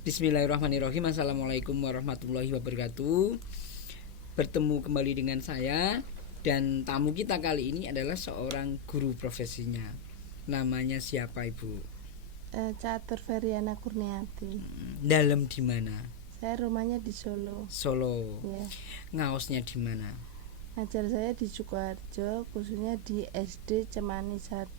Bismillahirrahmanirrahim. Assalamualaikum warahmatullahi wabarakatuh. Bertemu kembali dengan saya, dan tamu kita kali ini adalah seorang guru profesinya. Namanya siapa, Ibu? Catur Feriana Kurniati. Dalam di mana? Saya rumahnya di Solo. Solo. Ya. Ngaosnya di mana? Ngajar saya di Sukoharjo, khususnya di SD Cemani 1,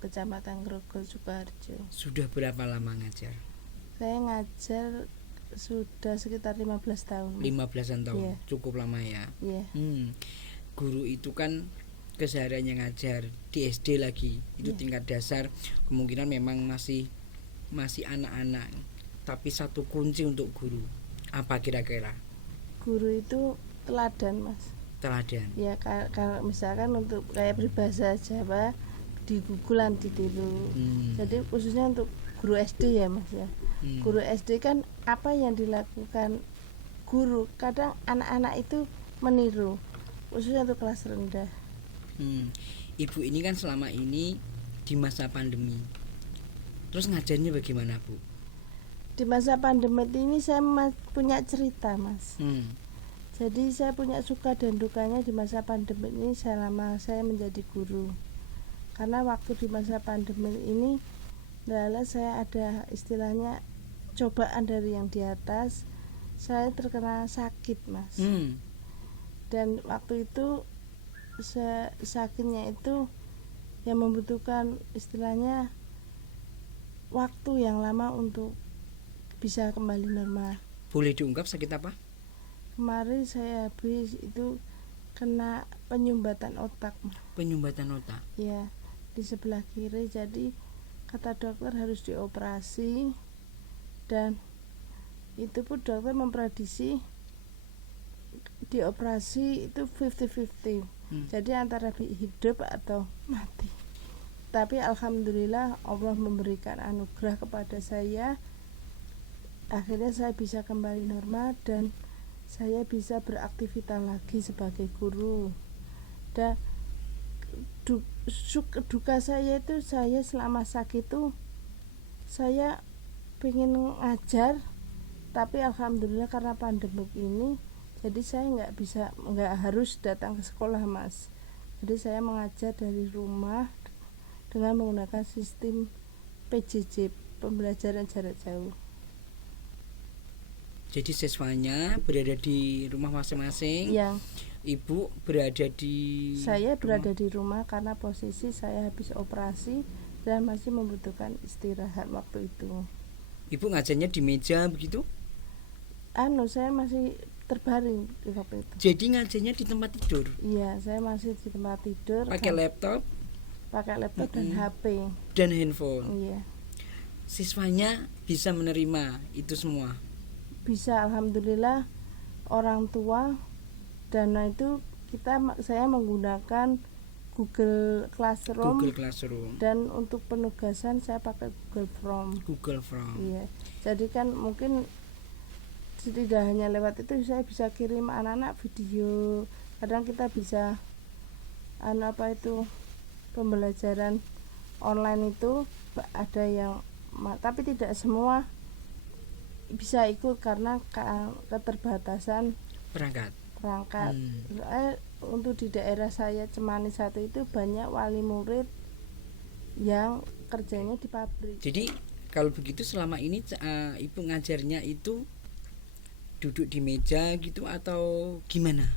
Kecamatan Grogol, Sukoharjo. Sudah berapa lama ngajar? Saya ngajar sudah sekitar 15 tahun. 15-an tahun. Yeah. Cukup lama ya. Iya. Guru itu kan kesehariannya ngajar di SD lagi. Itu tingkat dasar, kemungkinan memang masih anak-anak. Tapi satu kunci untuk guru, apa kira-kira? Guru itu teladan, Mas. Teladan. Ya, kalau misalkan untuk kayak peribahasa Jawa di Google ditiru. Jadi khususnya untuk guru SD ya, Mas ya. Guru SD kan apa yang dilakukan guru, kadang anak-anak itu meniru, khususnya untuk kelas rendah. Ibu ini kan selama ini di masa pandemi, terus ngajarnya bagaimana, Bu? Di masa pandemi ini saya punya cerita, Mas. Jadi saya punya suka dan dukanya di masa pandemi ini selama saya menjadi guru. Karena waktu di masa pandemi ini adalah saya ada istilahnya cobaan dari yang di atas. Saya terkena sakit, Mas. Dan waktu itu sakitnya itu yang membutuhkan istilahnya waktu yang lama untuk bisa kembali normal. Boleh diungkap sakit apa? Kemarin saya habis itu kena penyumbatan otak. Penyumbatan otak? Ya, di sebelah kiri. Jadi kata dokter harus dioperasi, dan itu pun dokter memprediksi dioperasi itu 50-50. Jadi antara hidup atau mati. Tapi alhamdulillah Allah memberikan anugerah kepada saya. Akhirnya saya bisa kembali normal dan saya bisa beraktivitas lagi sebagai guru. Dan duka saya itu, saya selama sakit itu saya pengen ngajar, tapi alhamdulillah karena pandemi ini jadi saya nggak harus datang ke sekolah, Mas. Jadi saya mengajar dari rumah dengan menggunakan sistem PJJ, pembelajaran jarak jauh. Jadi siswanya berada di rumah masing-masing. Yang Ibu berada di saya berada di rumah karena posisi saya habis operasi dan masih membutuhkan istirahat waktu itu. Ibu ngajarnya di meja begitu? Saya masih terbaring di waktu itu. Jadi ngajarnya di tempat tidur? Iya, saya masih di tempat tidur. Pakai laptop? Pakai laptop dan HP. Dan handphone? Iya. Siswanya bisa menerima itu semua? Bisa, alhamdulillah. Orang tua dana itu saya menggunakan Google Classroom. Dan untuk penugasan saya pakai Google Form. Iya. Jadi kan mungkin tidak hanya lewat itu, saya bisa kirim anak-anak video. Kadang kita bisa pembelajaran online itu ada yang, tapi tidak semua bisa ikut karena keterbatasan perangkat. Untuk di daerah saya Cemani 1 itu banyak wali murid yang kerjanya di pabrik. Jadi kalau begitu selama ini Ibu ngajarnya itu duduk di meja gitu atau gimana?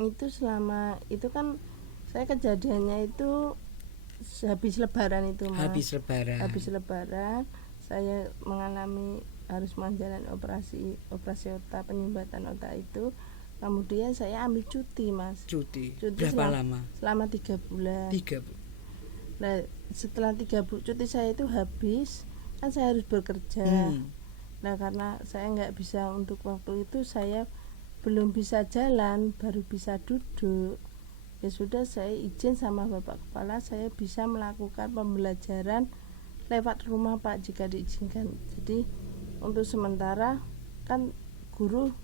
Itu selama itu kan saya kejadiannya itu habis lebaran itu, Mas. Habis lebaran saya mengalami harus menjalani operasi otak, penyumbatan otak itu. Kemudian saya ambil cuti, Mas. Cuti berapa lama? Selama 3 bulan. Nah, setelah 3 bulan cuti saya itu habis, kan saya harus bekerja. Nah, karena saya nggak bisa untuk waktu itu, saya belum bisa jalan, baru bisa duduk. Ya sudah, saya izin sama Bapak Kepala, saya bisa melakukan pembelajaran lewat rumah, Pak, jika diizinkan. Jadi untuk sementara kan guru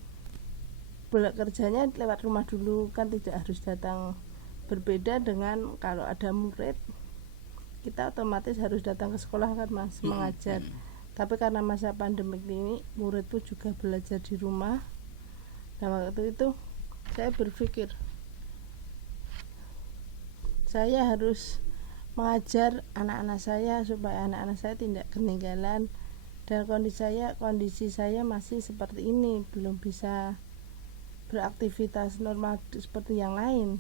kerjanya lewat rumah dulu, kan tidak harus datang. Berbeda dengan kalau ada murid, kita otomatis harus datang ke sekolah kan Mas, mengajar. Tapi karena masa pandemi ini murid pun juga belajar di rumah. Nah waktu itu saya berpikir saya harus mengajar anak-anak saya supaya anak-anak saya tidak ketinggalan, dan kondisi saya masih seperti ini, belum bisa beraktivitas normal seperti yang lain.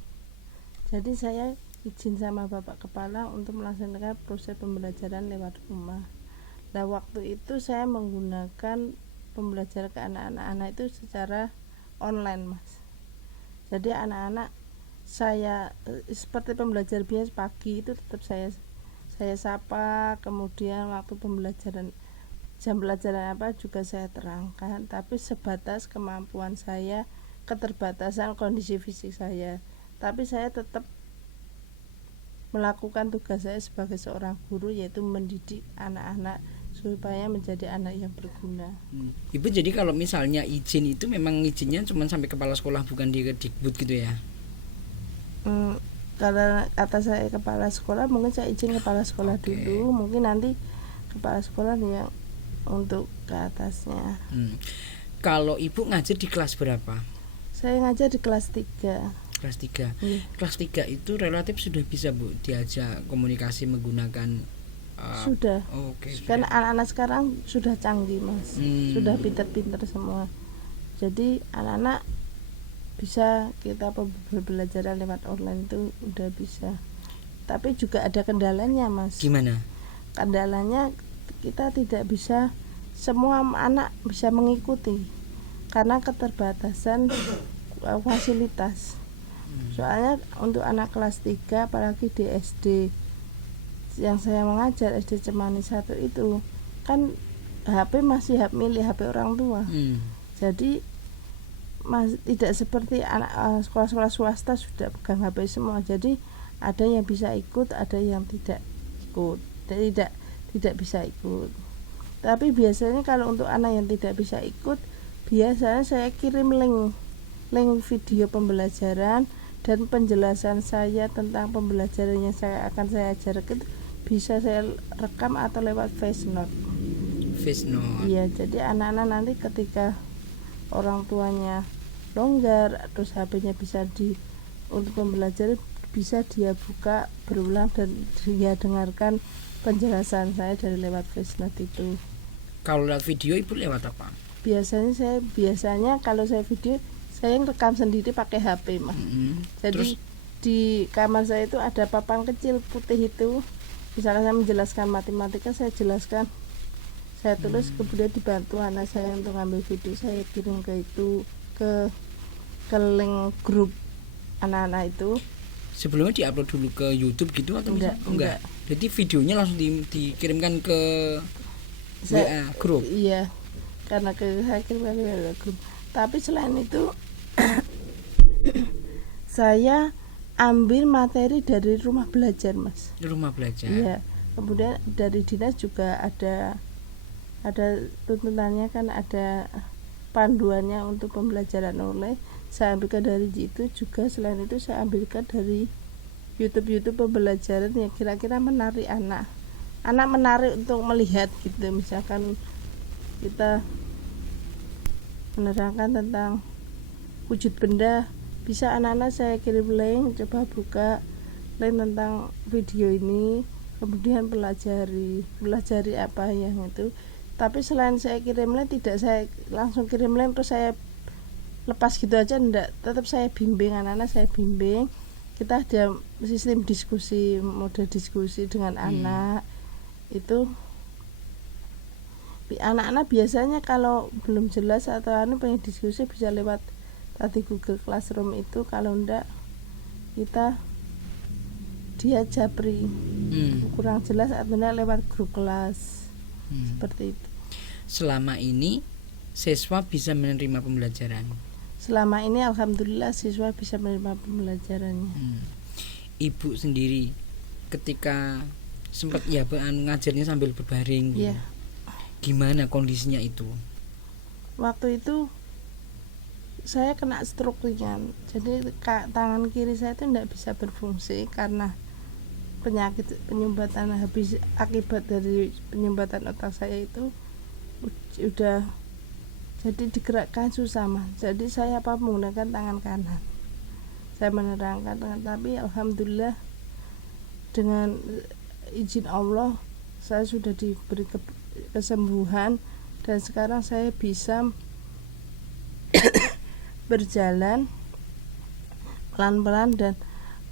Jadi saya izin sama Bapak Kepala untuk melaksanakan proses pembelajaran lewat rumah. Nah waktu itu saya menggunakan pembelajaran ke anak-anak itu secara online Mas. Jadi anak-anak saya seperti pembelajaran biasa pagi itu tetap saya sapa, kemudian waktu pembelajaran jam pelajaran apa juga saya terangkan, tapi sebatas kemampuan saya, keterbatasan kondisi fisik saya. Tapi saya tetap melakukan tugas saya sebagai seorang guru, yaitu mendidik anak-anak supaya menjadi anak yang berguna. Ibu jadi kalau misalnya izin itu memang izinnya cuma sampai kepala sekolah, bukan di Kemdikbud gitu ya? Kalau kata saya kepala sekolah, mungkin saya izin kepala sekolah dulu, mungkin nanti kepala sekolah yang untuk ke atasnya. Kalau ibu ngajar di kelas berapa? Saya ngajar di kelas 3. Kelas 3. Kelas 3 itu relatif sudah bisa Bu diajak komunikasi menggunakan sudah. Karena sudah. anak-anak sekarang sudah canggih Mas, sudah pintar-pintar semua. Jadi anak-anak bisa kita pembelajaran lewat online itu udah bisa. Tapi juga ada kendalanya Mas. Gimana? Kendalanya kita tidak bisa semua anak bisa mengikuti karena keterbatasan fasilitas. Soalnya untuk anak kelas 3 apalagi di SD yang saya mengajar, SD Cemani 1 itu kan HP masih milih HP orang tua. Jadi tidak seperti anak sekolah-sekolah swasta sudah pegang HP semua. Jadi ada yang bisa ikut, ada yang tidak ikut, tidak bisa ikut. Tapi biasanya kalau untuk anak yang tidak bisa ikut, biasanya saya kirim link video pembelajaran dan penjelasan saya tentang pembelajaran yang saya ajarkan, bisa saya rekam atau lewat voice note. Iya, jadi anak-anak nanti ketika orang tuanya longgar, terus HP-nya bisa untuk pembelajaran bisa dia buka berulang dan dia dengarkan penjelasan saya dari lewat voice note itu. Kalau lewat video ibu lewat apa? Biasanya kalau saya video saya rekam sendiri pakai HP Mas. Jadi terus? Di kamar saya itu ada papan kecil putih itu. Misalnya saya menjelaskan matematika, saya jelaskan, saya tulis, kemudian dibantu anak saya untuk ngambil video, saya kirim ke link grup anak-anak itu. Sebelumnya diupload dulu ke YouTube gitu atau enggak. Jadi videonya langsung dikirimkan ke WA grup. Iya, karena saya kirimkan ke WA grup. Tapi selain itu saya ambil materi dari rumah belajar Mas. Rumah belajar. Iya. Kemudian dari dinas juga ada tuntunannya kan, ada panduannya untuk pembelajaran online. Saya ambilkan dari itu juga. Selain itu saya ambilkan dari YouTube pembelajaran yang kira-kira menarik anak menarik untuk melihat gitu. Misalkan kita menerangkan tentang wujud benda, bisa anak-anak saya kirim link, coba buka link tentang video ini, kemudian pelajari apa yang itu. Tapi selain saya kirim link, tidak saya langsung kirim link terus saya lepas gitu aja, enggak, tetap saya bimbing anak-anak, saya bimbing. Kita ada sistem diskusi, mode diskusi dengan anak. Itu anak-anak biasanya kalau belum jelas atau pengen diskusi bisa lewat tadi Google Classroom itu, kalau enggak dia japri kurang jelas atau enggak lewat grup kelas. Seperti itu. Selama ini siswa bisa menerima pembelajaran? Selama ini alhamdulillah siswa bisa menerima pembelajarannya. Ibu sendiri ketika sempat ngajarnya sambil berbaring gitu. Yeah. Gimana kondisinya itu? Waktu itu saya kena stroke ringan. Jadi tangan kiri saya itu tidak bisa berfungsi karena penyakit penyumbatan habis akibat dari penyumbatan otak saya itu udah jadi digerakkan susah mas. Jadi saya apa menggunakan tangan kanan. Saya menerangkan tangan, tapi alhamdulillah dengan izin Allah saya sudah diberi kesembuhan dan sekarang saya bisa berjalan pelan-pelan dan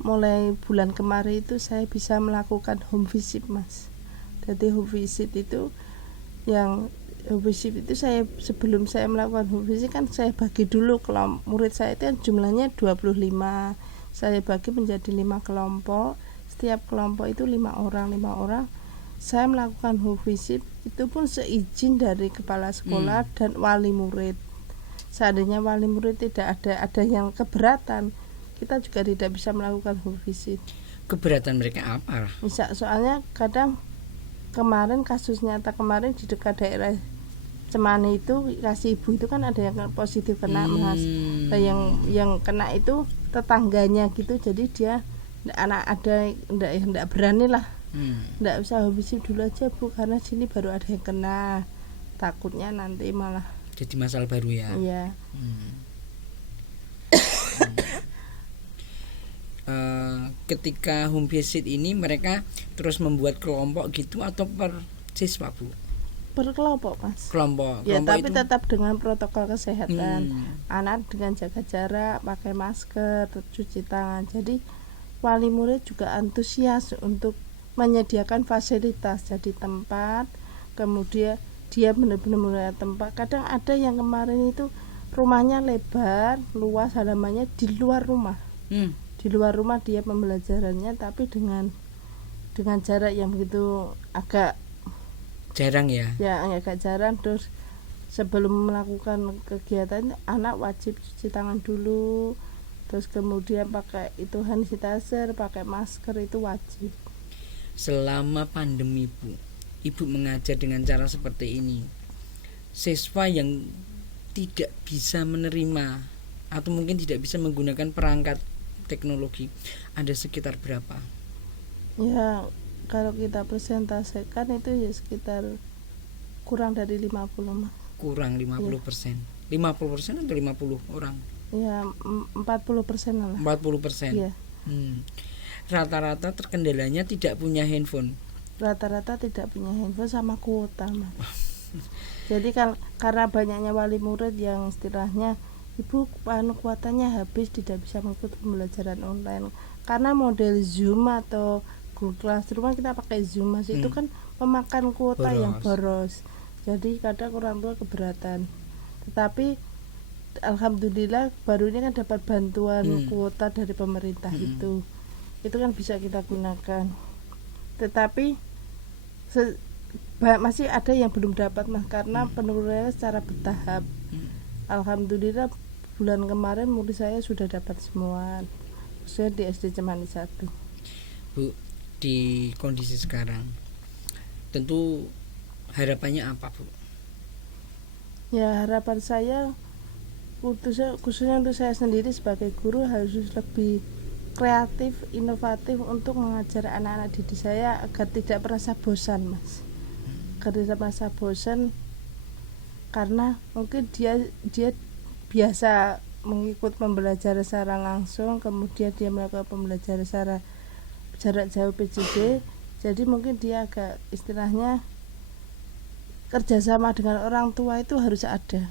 mulai bulan kemarin itu saya bisa melakukan home visit mas. Jadi home visit itu saya sebelum saya melakukan home visit kan saya bagi dulu kelompok murid saya itu jumlahnya 25. Saya bagi menjadi 5 kelompok. Setiap kelompok itu 5 orang. Saya melakukan home visit itu pun seizin dari kepala sekolah dan wali murid. Seandainya wali murid tidak ada yang keberatan, kita juga tidak bisa melakukan home visit. Keberatan mereka apa? Bisa, soalnya kadang kemarin kasus nyata kemarin di dekat daerah Cemani itu kasih ibu itu kan ada yang positif kena mas. Nah, yang kena itu tetangganya gitu, jadi dia ndak berani lah. Ndak usah home visit dulu aja bu, karena sini baru ada yang kena, takutnya nanti malah jadi masalah baru ya. Iya. Ketika home visit ini mereka terus membuat kelompok gitu atau per siswa bu? Per kelompok mas. Kelompok Ya tapi itu tetap dengan protokol kesehatan. Anak dengan jaga jarak, pakai masker, cuci tangan. Jadi wali murid juga antusias untuk menyediakan fasilitas, jadi tempat, kemudian dia benar-benar melihat tempat. Kadang ada yang kemarin itu rumahnya lebar, luas halamannya di luar rumah. Di luar rumah dia pembelajarannya, tapi dengan jarak yang begitu agak jarang ya. Ya agak jarang. Terus sebelum melakukan kegiatan anak wajib cuci tangan dulu. Terus kemudian pakai itu hand sanitizer, pakai masker itu wajib. Selama pandemi bu, ibu mengajar dengan cara seperti ini, siswa yang tidak bisa menerima atau mungkin tidak bisa menggunakan perangkat teknologi ada sekitar berapa? Ya kalau kita presentasikan itu ya sekitar kurang dari 50 mah. Kurang 50%. Ya. 50% atau 50 orang? Ya 40% lah. 40%. Ya. Rata-rata terkendalanya tidak punya handphone. Rata-rata tidak punya handphone sama kuota mas. Jadi karena banyaknya wali murid yang istilahnya ibu kuotanya habis, tidak bisa mengikuti pembelajaran online karena model Zoom atau Google Classroom kita pakai Zoom mas, itu kan memakan kuota yang boros. Jadi kadang orang tua keberatan. Tetapi alhamdulillah baru ini kan dapat bantuan kuota dari pemerintah itu kan bisa kita gunakan. Tetapi masih ada yang belum dapat mas, karena penurunannya secara bertahap. Alhamdulillah bulan kemarin murid saya sudah dapat semua, saya di SD Cemani 1. Bu, di kondisi sekarang tentu harapannya apa bu? Ya harapan saya khususnya untuk saya sendiri sebagai guru harus lebih kreatif, inovatif untuk mengajar anak-anak didik saya agar tidak merasa bosan mas. Agar tidak merasa bosan karena mungkin dia biasa mengikut pembelajaran secara langsung, kemudian dia melakukan pembelajaran secara jarak jauh PJJ, jadi mungkin dia agak istilahnya kerjasama dengan orang tua itu harus ada.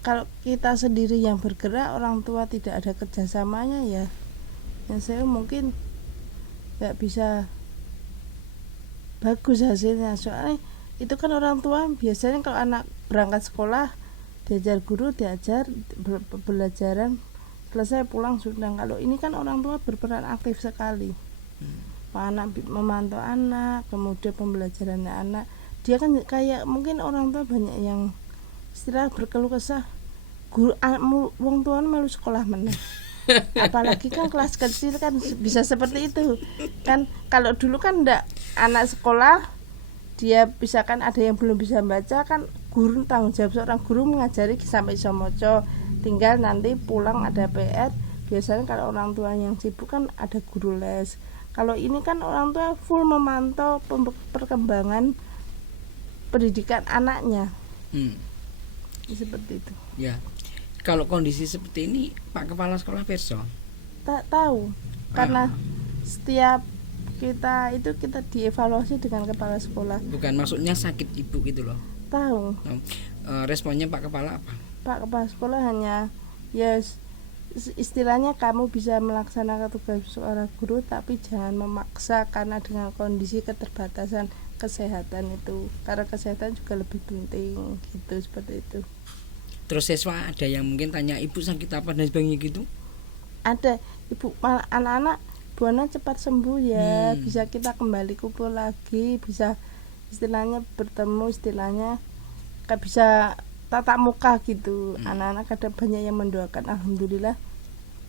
Kalau kita sendiri yang bergerak, orang tua tidak ada kerjasamanya ya saya mungkin nggak bisa bagus hasilnya. Soalnya itu kan orang tua biasanya kalau anak berangkat sekolah diajar guru, diajar pembelajaran, selesai pulang sudah. Kalau ini kan orang tua berperan aktif sekali. Anak memantau anak, kemudian pembelajarannya anak. Dia kan kayak mungkin orang tua banyak yang istilah berkeluh kesah, guru wong tuan malu sekolah mana. Apalagi kan kelas kecil kan bisa seperti itu kan. Kalau dulu kan enggak, anak sekolah dia misalkan ada yang belum bisa baca kan guru tanggung jawab seorang guru mengajari sampai iso maca, tinggal nanti pulang ada PR. Biasanya kalau orang tua yang sibuk kan ada guru les. Kalau ini kan orang tua full memantau perkembangan pendidikan anaknya. Seperti itu. Ya. Kalau kondisi seperti ini, Pak Kepala Sekolah perso? Tak tahu. Karena setiap kita dievaluasi dengan kepala sekolah. Bukan, maksudnya sakit ibu gitu loh. Tahu. Responnya Pak Kepala apa? Pak Kepala Sekolah hanya ya istilahnya kamu bisa melaksanakan tugas seorang guru tapi jangan memaksa karena dengan kondisi keterbatasan kesehatan itu, karena kesehatan juga lebih penting gitu, seperti itu. Terus siswa ada yang mungkin tanya ibu sakit apa dan sebagainya gitu? Ada, ibu anak-anak buana cepat sembuh ya, bisa kita kembali kumpul lagi, bisa istilahnya bertemu, istilahnya kayak bisa tatap muka gitu. Anak-anak ada banyak yang mendoakan, alhamdulillah.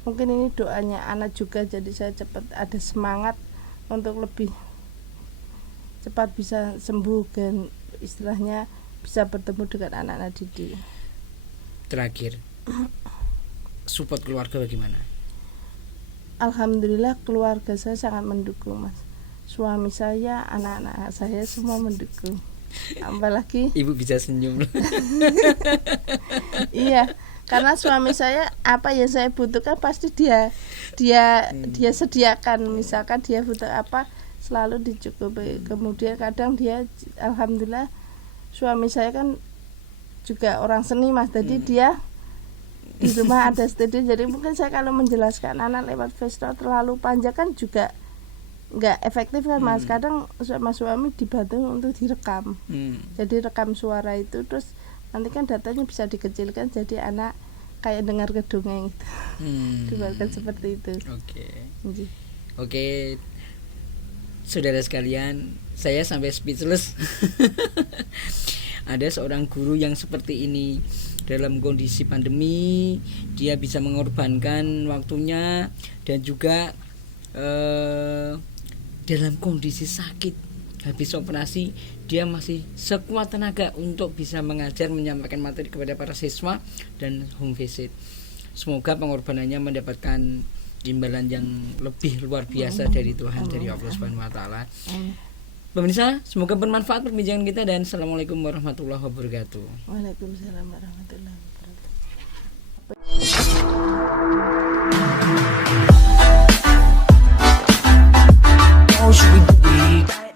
Mungkin ini doanya anak juga, jadi saya cepat ada semangat untuk lebih cepat bisa sembuh dan istilahnya bisa bertemu dengan anak-anak didik. Terakhir, support keluarga bagaimana? Alhamdulillah keluarga saya sangat mendukung, Mas. Suami saya, anak-anak saya semua mendukung. Apalagi ibu bisa senyum. Iya, karena suami saya apa yang saya butuhkan pasti dia sediakan. Misalkan dia butuh apa selalu dicukupi. Kemudian kadang dia, alhamdulillah suami saya kan juga orang seni, Mas. Jadi dia di rumah ada studio, jadi mungkin saya kalau menjelaskan anak lewat visual terlalu panjang kan juga nggak efektif kan, Mas. Kadang sama suami dibantu untuk direkam, jadi rekam suara itu, terus nanti kan datanya bisa dikecilkan jadi anak kayak dengar kedongeng gitu. Dibuatkan seperti itu. Oke. Saudara sekalian, saya sampai speechless. Ada seorang guru yang seperti ini dalam kondisi pandemi, dia bisa mengorbankan waktunya dan juga dalam kondisi sakit habis operasi dia masih sekuat tenaga untuk bisa mengajar, menyampaikan materi kepada para siswa dan home visit. Semoga pengorbanannya mendapatkan imbalan yang lebih luar biasa dari Tuhan, dari Allah Subhanahu wa taala. Pemirsa, semoga bermanfaat perbincangan kita dan assalamualaikum warahmatullahi wabarakatuh. Waalaikumsalam warahmatullahi wabarakatuh.